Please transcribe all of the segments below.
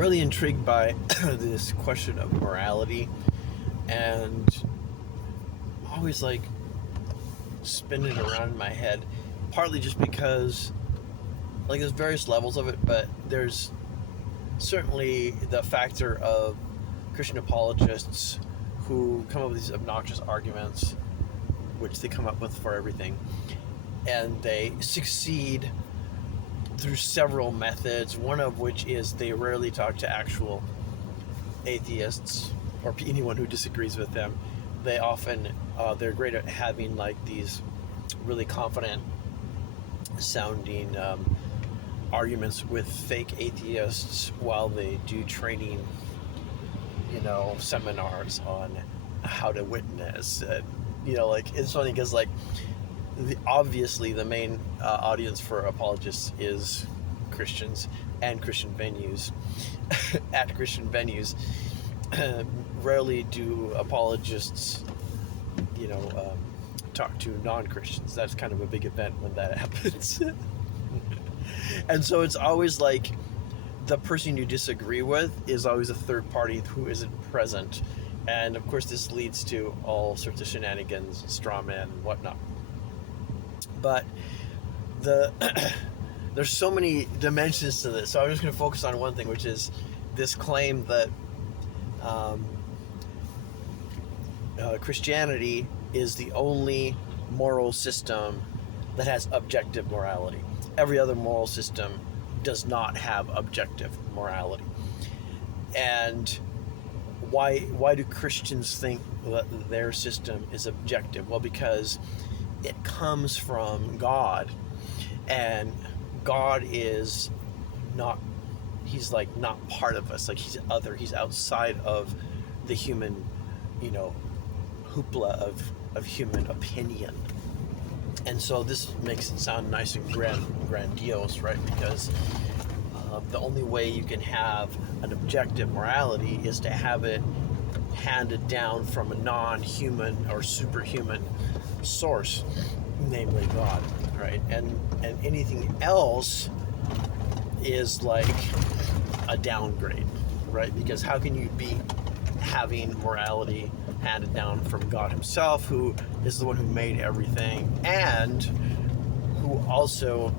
really intrigued by this question of morality, and always like spinning around in my head. Partly just because, like, there's various levels of it, but there's certainly the factor of Christian apologists who come up with these obnoxious arguments, which they come up with for everything, and they succeed through several methods, one of which is they rarely talk to actual atheists or anyone who disagrees with them. They often, they're great at having like these really confident sounding arguments with fake atheists while they do training, seminars on how to witness. And, like, it's funny because, like, obviously the main audience for apologists is Christians and Christian venues. At Christian venues, rarely do apologists, talk to non-Christians. That's kind of a big event when that happens. And so it's always like the person you disagree with is always a third party who isn't present. And of course this leads to all sorts of shenanigans, straw man, and whatnot. But there's so many dimensions to this, so I'm just going to focus on one thing, which is this claim that Christianity is the only moral system that has objective morality. Every other moral system does not have objective morality. And why do Christians think that their system is objective? Well, because it comes from God, and God is not, he's like not part of us, like he's other, he's outside of the human, hoopla of human opinion. And so this makes it sound nice and grandiose, right? Because the only way you can have an objective morality is to have it handed down from a non-human or superhuman source, namely God, right? And anything else is like a downgrade, right? Because how can you be having morality handed down from God himself, who is the one who made everything and who also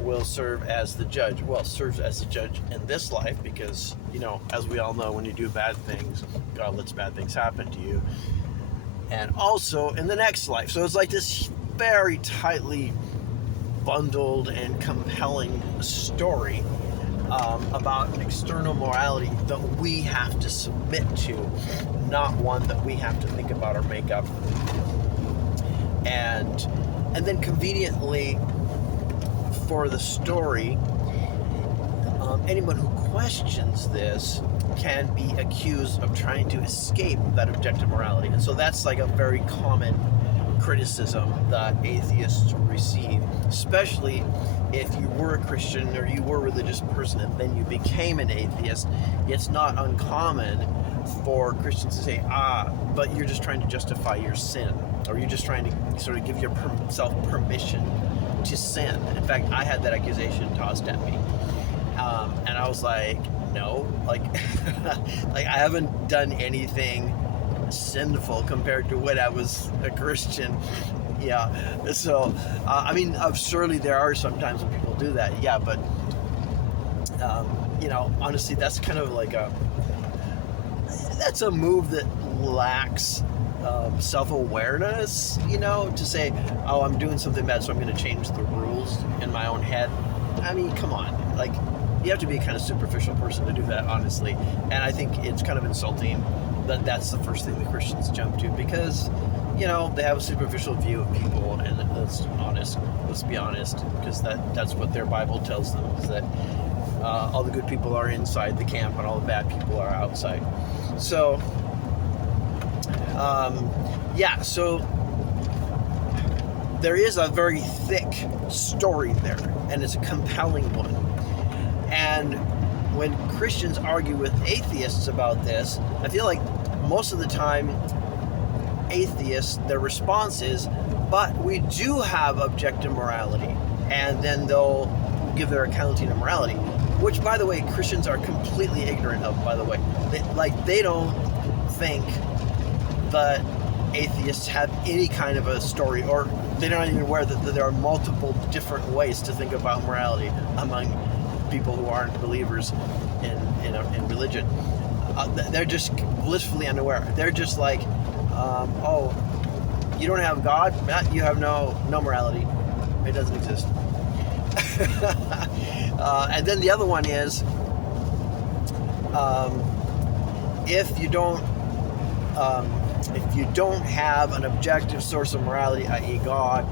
will serve as the judge? Well, serves as the judge in this life because, as we all know, when you do bad things, God lets bad things happen to you. And also in the next life. So it's like this very tightly bundled and compelling story about an external morality that we have to submit to, not one that we have to think about or make up. And then conveniently for the story, anyone who questions this can be accused of trying to escape that objective morality. And so that's like a very common criticism that atheists receive, especially if you were a Christian or you were a religious person and then you became an atheist. It's not uncommon for Christians to say, but you're just trying to justify your sin, or you're just trying to sort of give yourself permission to sin. In fact, I had that accusation tossed at me. And I was like, no, like, like I haven't done anything sinful compared to when I was a Christian. Yeah. So, surely there are some times when people do that. Yeah. But, honestly, that's kind of like that's a move that lacks self-awareness, to say, oh, I'm doing something bad, so I'm going to change the rules in my own head. I mean, come on. Like, you have to be a kind of superficial person to do that, honestly. And I think it's kind of insulting that that's the first thing the Christians jump to, because, they have a superficial view of people, and let's be honest, because that's what their Bible tells them, is that all the good people are inside the camp and all the bad people are outside. So, so there is a very thick story there, and it's a compelling one. And when Christians argue with atheists about this, I feel like most of the time atheists, their response is, but we do have objective morality. And then they'll give their accounting of morality, which, by the way, Christians are completely ignorant of, by the way. They don't think that atheists have any kind of a story, or they're not even aware that there are multiple different ways to think about morality among people who aren't believers in religion. They're just blissfully unaware. They're just like, oh, you don't have God? You have no morality. It doesn't exist. And then the other one is, if you don't have an objective source of morality, i.e. God,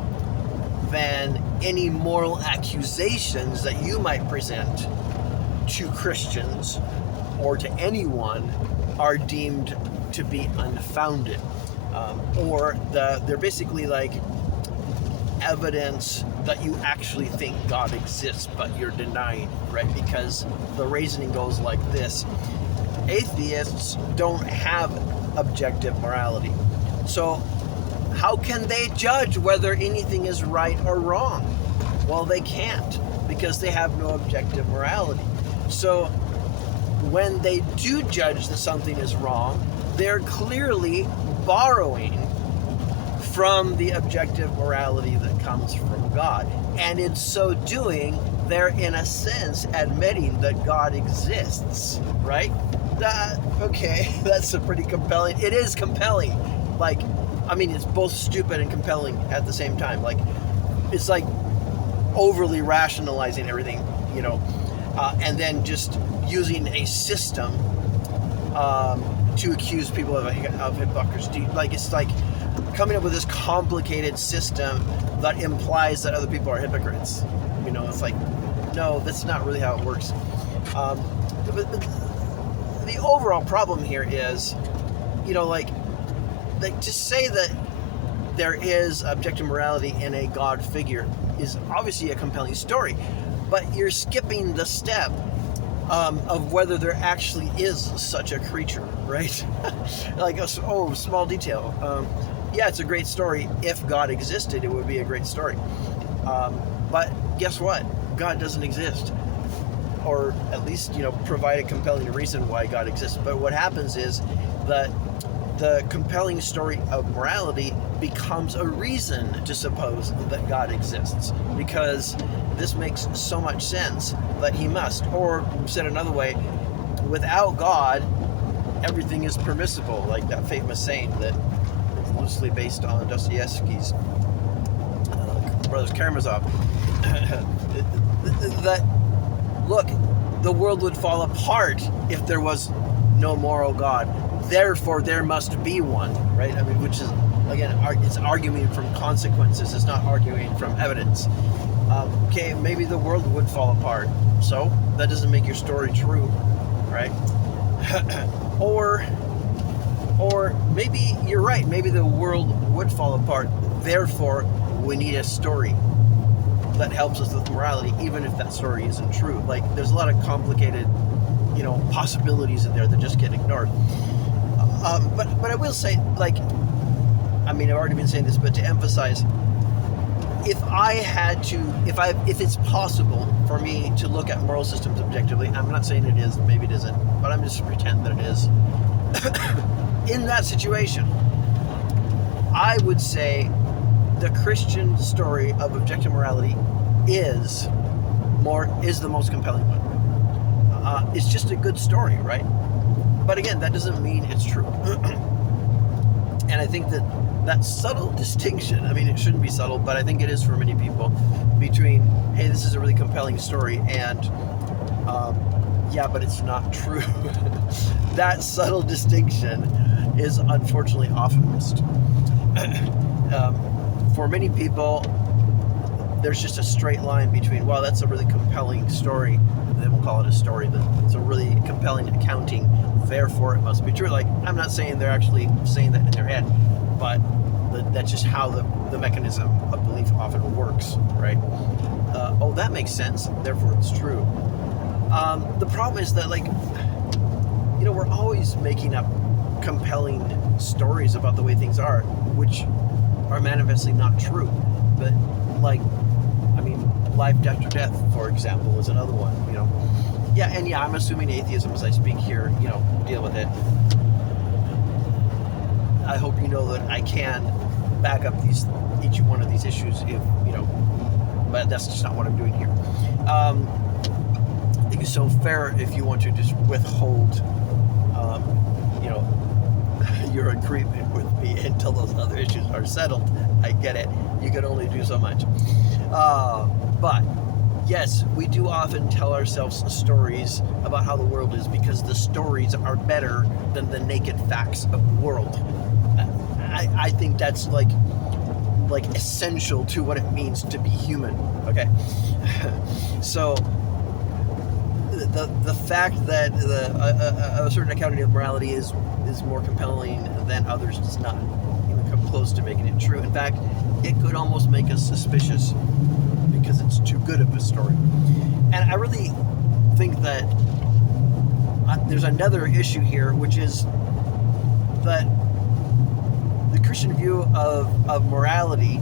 then any moral accusations that you might present to Christians or to anyone are deemed to be unfounded. Or they're basically like evidence that you actually think God exists, but you're denying, right? Because the reasoning goes like this. Atheists don't have objective morality. So how can they judge whether anything is right or wrong? Well, they can't, because they have no objective morality. So when they do judge that something is wrong, they're clearly borrowing from the objective morality that comes from God. And in so doing, they're in a sense admitting that God exists, right? Okay, that's a pretty compelling. It is compelling. Like, I mean, it's both stupid and compelling at the same time. Like, it's like overly rationalizing everything, you know, and then just using a system to accuse people of hypocrisy. Like, it's like coming up with this complicated system that implies that other people are hypocrites. You know, it's like, no, that's not really how it works. But the overall problem here is, you know, like to say that there is objective morality in a God figure is obviously a compelling story, but you're skipping the step of whether there actually is such a creature, right? Like, small detail. Yeah, it's a great story. If God existed, it would be a great story. But guess what? God doesn't exist. Or at least, you know, provide a compelling reason why God exists. But what happens is that the compelling story of morality becomes a reason to suppose that God exists, because this makes so much sense that he must. Or said another way, without God, everything is permissible, like that famous saying that is loosely based on Dostoevsky's Brothers Karamazov. That, look, the world would fall apart if there was no moral God. Therefore, there must be one, right? I mean, which is, again, it's arguing from consequences. It's not arguing from evidence. Okay, maybe the world would fall apart. So that doesn't make your story true, right? Or maybe you're right. Maybe the world would fall apart. Therefore, we need a story that helps us with morality, even if that story isn't true. Like, there's a lot of complicated, you know, possibilities in there that just get ignored. But I will say, like, I mean, I've already been saying this, but to emphasize, if it's possible for me to look at moral systems objectively, I'm not saying it is, maybe it isn't, but I'm just pretend that it is. In that situation, I would say the Christian story of objective morality is the most compelling one. It's just a good story, right? But again, that doesn't mean it's true. And I think that subtle distinction, I mean, it shouldn't be subtle, but I think it is for many people, between, hey, this is a really compelling story, and yeah, but it's not true. That subtle distinction is unfortunately often missed. For many people, there's just a straight line between, well, that's a really compelling story, then we'll call it a story, that it's a really compelling accounting, therefore it must be true. Like, I'm not saying they're actually saying that in their head, but that's just how the mechanism of belief often works, right? Oh, that makes sense, therefore it's true. The problem is that, like, you know, we're always making up compelling stories about the way things are, which are manifestly not true. But, like, I mean, life after death, for example, is another one. Yeah, and yeah, I'm assuming atheism as I speak here. Deal with it. I hope you know that I can back up each one of these issues if but that's just not what I'm doing here. I think it's so fair if you want to just withhold your agreement with me until those other issues are settled. I get it. You can only do so much. But yes, we do often tell ourselves stories about how the world is because the stories are better than the naked facts of the world. I think that's like essential to what it means to be human. Okay. So the fact that a certain account of morality is more compelling than others does not even come close to making it true. In fact, it could almost make us suspicious because it's too good of a story. And I really think that there's another issue here, which is that the Christian view of morality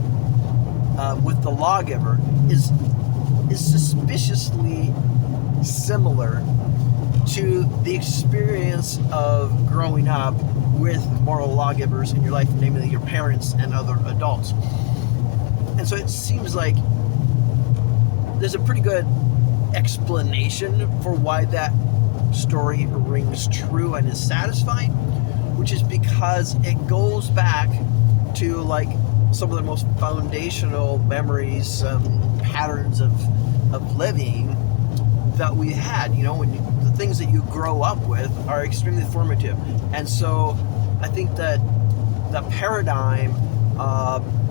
with the lawgiver is suspiciously similar to the experience of growing up with moral lawgivers in your life, namely your parents and other adults. And so it seems like there's a pretty good explanation for why that story rings true and is satisfying, which is because it goes back to like some of the most foundational memories, patterns of living that we had. When the things that you grow up with are extremely formative. And so I think that the paradigm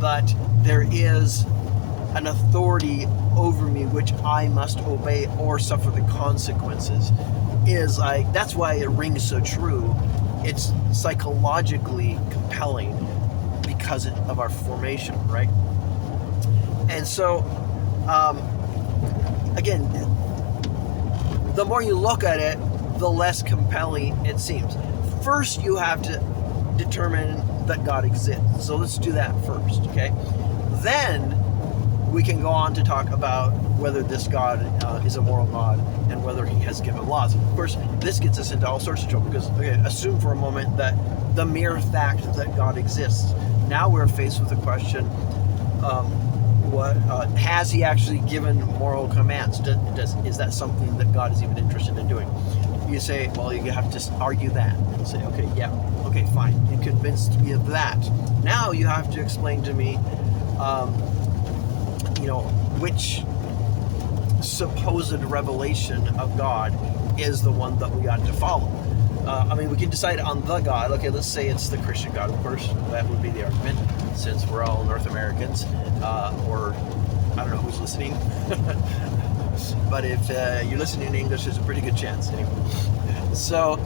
that there is an authority over me which I must obey or suffer the consequences is that's why it rings so true. It's psychologically compelling because of our formation, right? And so again, the more you look at it, the less compelling it seems. First, you have to determine that God exists. So let's do that first, okay? Then we can go on to talk about whether this God is a moral God and whether he has given laws. Of course, this gets us into all sorts of trouble because, okay, assume for a moment that the mere fact that God exists. Now we're faced with the question, has he actually given moral commands? Is that something that God is even interested in doing? You say, well, you have to argue that. And say, okay, yeah, okay, fine. You convinced me of that. Now you have to explain to me, which supposed revelation of God is the one that we ought to follow. We can decide on the God. Okay, let's say it's the Christian God. Of course, that would be the argument, since we're all North Americans, or I don't know who's listening. But if you're listening in English, there's a pretty good chance. Anyway, so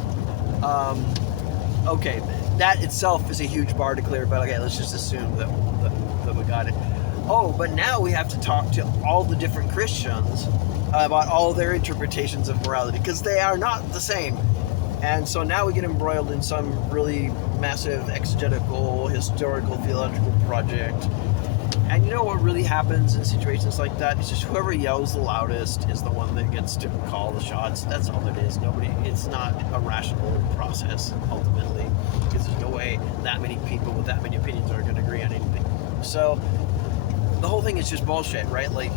okay, that itself is a huge bar to clear. But okay, let's just assume that we got it. Oh, but now we have to talk to all the different Christians about all their interpretations of morality, because they are not the same. And so now we get embroiled in some really massive exegetical, historical, theological project. And you know what really happens in situations like that? It's just whoever yells the loudest is the one that gets to call the shots. That's all it is. It's not a rational process, ultimately, because there's no way that many people with that many opinions are going to agree on anything. So the whole thing is just bullshit, right? Like,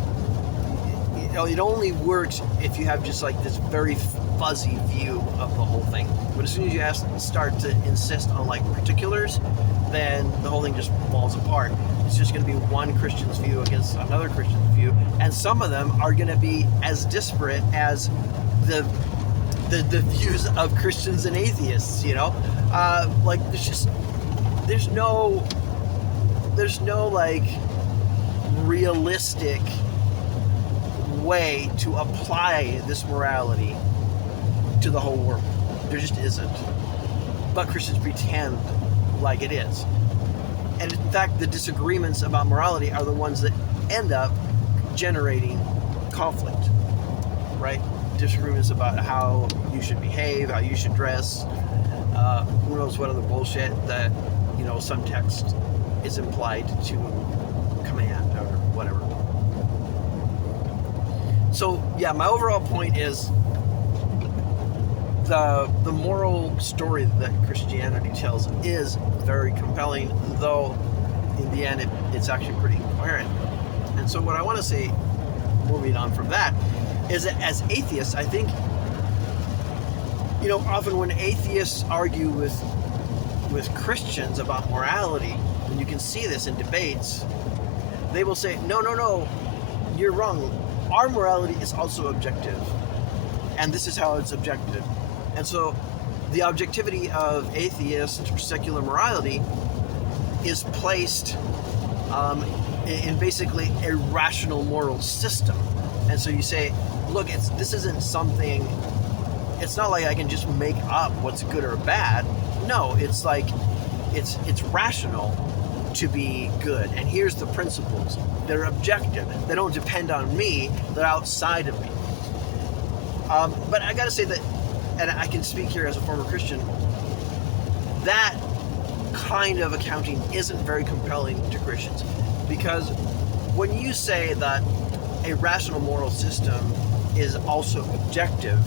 it only works if you have just like this very fuzzy view of the whole thing. But as soon as you start to insist on like particulars, then the whole thing just falls apart. It's just going to be one Christian's view against another Christian's view, and some of them are going to be as disparate as the views of Christians and atheists. Like there's no like realistic way to apply this morality to the whole world. There just isn't. But Christians pretend like it is. And in fact, the disagreements about morality are the ones that end up generating conflict, right? Disagreements about how you should behave, how you should dress, who knows what other bullshit that, some text is implied to command or whatever. So yeah, my overall point is the moral story that Christianity tells is very compelling, though in the end it's actually pretty incoherent. And so what I want to say, moving on from that, is that as atheists, I think, often when atheists argue with Christians about morality, and you can see this in debates, they will say, no, you're wrong. Our morality is also objective, and this is how it's objective. And so the objectivity of atheist secular morality is placed in basically a rational moral system. And so you say, look, this isn't something, it's not like I can just make up what's good or bad. No, it's like, it's rational to be good. And here's the principles. They're objective. They don't depend on me. They're outside of me. But I gotta say that, and I can speak here as a former Christian, that kind of accounting isn't very compelling to Christians. Because when you say that a rational moral system is also objective,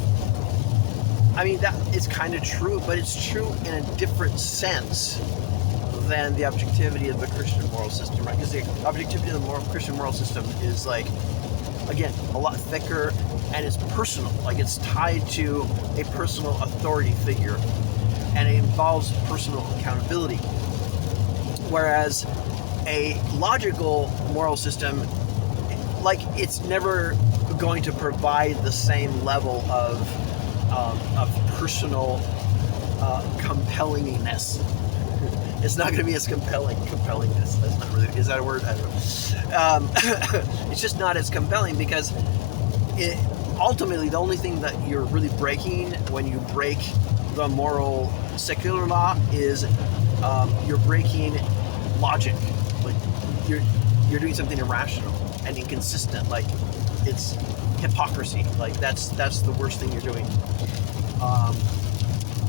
I mean, that is kind of true, but it's true in a different sense than the objectivity of the Christian moral system, right? Because the objectivity of the Christian moral system is, like, again, a lot thicker, and it's personal. Like, it's tied to a personal authority figure, and it involves personal accountability. Whereas a logical moral system, like, it's never going to provide the same level of personal compellingness. It's not going to be as compellingness. That's not really, is that a word? I don't know. It's just not as compelling, because ultimately the only thing that you're really breaking when you break the moral secular law is you're breaking logic. Like, you're doing something irrational and inconsistent. Like, it's hypocrisy. Like, that's the worst thing you're doing.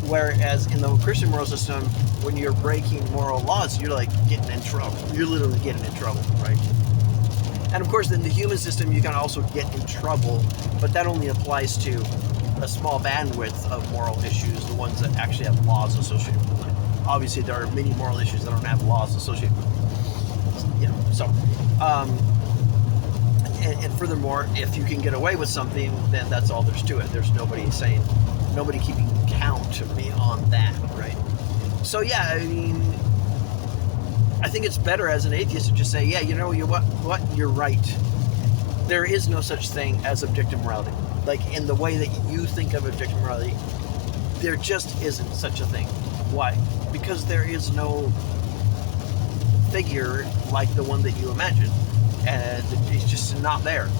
Whereas in the Christian moral system, when you're breaking moral laws, you're like getting in trouble. You're literally getting in trouble, right? And of course, in the human system, you can also get in trouble, but that only applies to a small bandwidth of moral issues, the ones that actually have laws associated with them. Obviously, there are many moral issues that don't have laws associated with them. So, and furthermore, if you can get away with something, then that's all there's to it. There's nobody keeping count of me on that, right? So yeah, I mean, I think it's better as an atheist to just say, yeah, you know what, you're right. There is no such thing as objective morality. Like, in the way that you think of objective morality, there just isn't such a thing. Why? Because there is no figure like the one that you imagine, and it's just not there.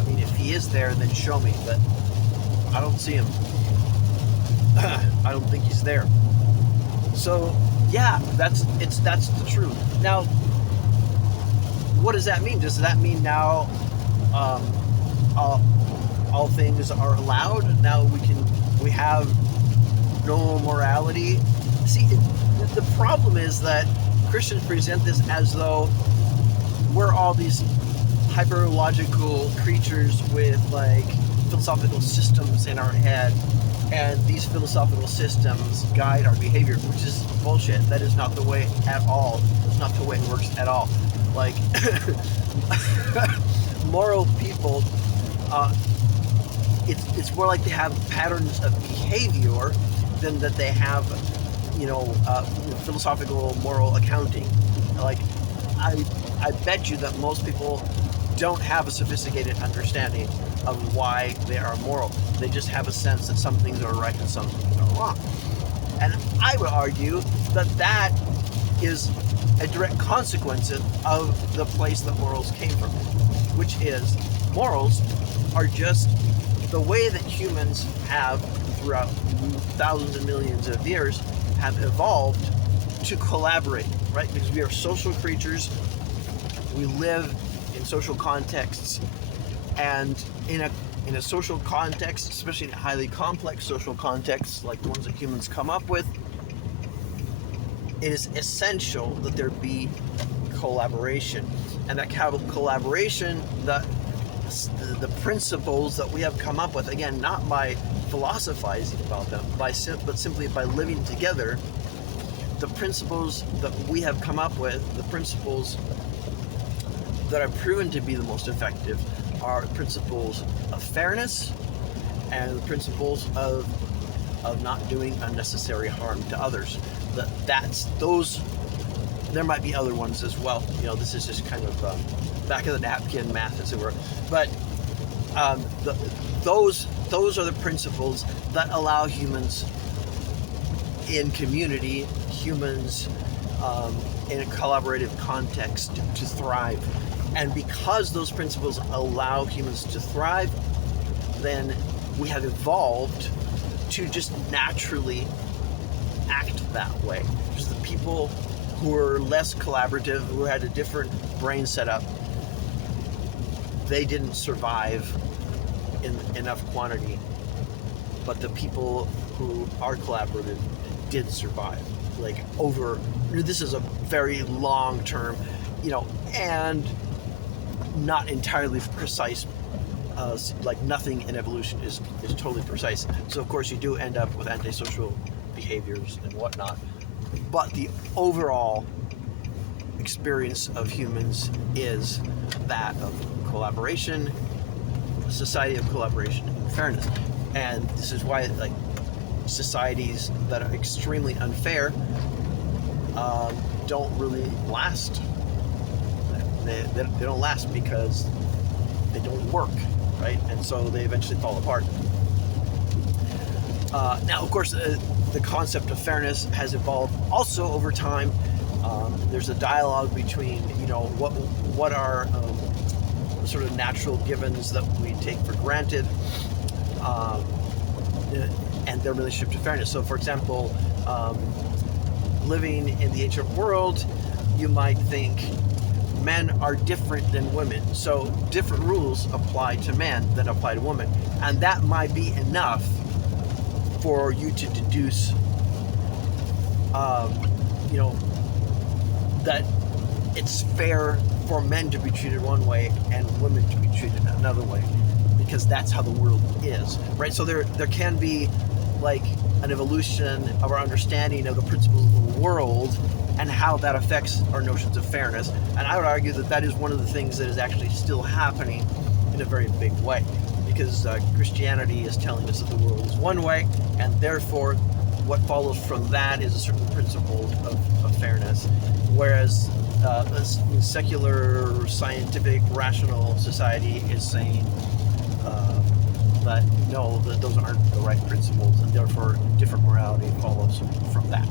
I mean, if he is there, then show me, but I don't see him. I don't think he's there. So yeah, that's the truth. Now, what does that mean? Does that mean now all things are allowed? Now we have no morality? See, the problem is that Christians present this as though we're all these hyper-logical creatures with, like, philosophical systems in our head, and these philosophical systems guide our behavior, which is bullshit. That is not the way at all. It's not the way it works at all. Like, moral people, it's more like they have patterns of behavior than that they have, philosophical moral accounting. Like, I bet you that most people don't have a sophisticated understanding of why they are moral. They just have a sense that some things are right and some things are wrong. And I would argue that that is a direct consequence of the place that morals came from, which is morals are just the way that humans have, throughout thousands and millions of years, have evolved to collaborate, right? Because we are social creatures. We live in social contexts, and in a social context, especially in a highly complex social context like the ones that humans come up with, it is essential that there be collaboration, and that collaboration, that the principles that we have come up with, again, not by philosophizing about them, but simply by living together. The principles that we have come up with, the principles that are proven to be the most effective, are principles of fairness and the principles of not doing unnecessary harm to others. Those. There might be other ones as well. This is just kind of back of the napkin math, as it were. But those are the principles that allow humans in community, humans in a collaborative context to thrive. And because those principles allow humans to thrive, then we have evolved to just naturally act that way. Because the people who were less collaborative, who had a different brain setup, they didn't survive in enough quantity. But the people who are collaborative did survive. This is a very long term, and not entirely precise. Nothing in evolution is totally precise. So of course you do end up with antisocial behaviors and whatnot. But the overall experience of humans is that of collaboration, a society of collaboration and fairness. And this is why societies that are extremely unfair don't really last. They don't last because they don't work, right? And so they eventually fall apart. Now, of course, the concept of fairness has evolved also over time. There's a dialogue between, what are sort of natural givens that we take for granted, and their relationship to fairness. So, for example, living in the ancient world, you might think men are different than women. So different rules apply to men than apply to women. And that might be enough for you to deduce, that it's fair for men to be treated one way and women to be treated another way, because that's how the world is, right? So there can be an evolution of our understanding of the principles of the world and how that affects our notions of fairness. And I would argue that is one of the things that is actually still happening in a very big way, because Christianity is telling us that the world is one way, and therefore what follows from that is a certain principle of fairness, whereas a secular, scientific, rational society is saying that no, those aren't the right principles, and therefore different morality follows from that.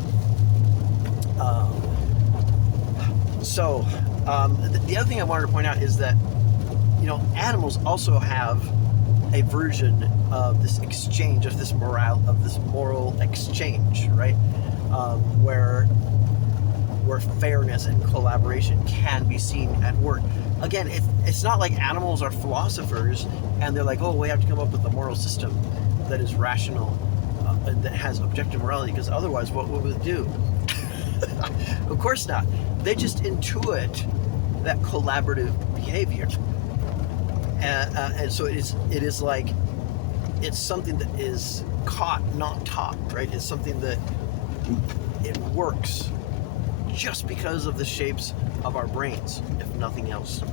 The other thing I wanted to point out is that animals also have a version of this exchange, of this moral exchange, right? Where fairness and collaboration can be seen at work. Again, it's not like animals are philosophers and they're like, oh, we have to come up with a moral system that is rational and that has objective morality, because otherwise what would we do? Of course not. They just intuit that collaborative behavior. And so it is like, it's something that is caught, not taught, right? It's something that it works just because of the shapes of our brains, if nothing else.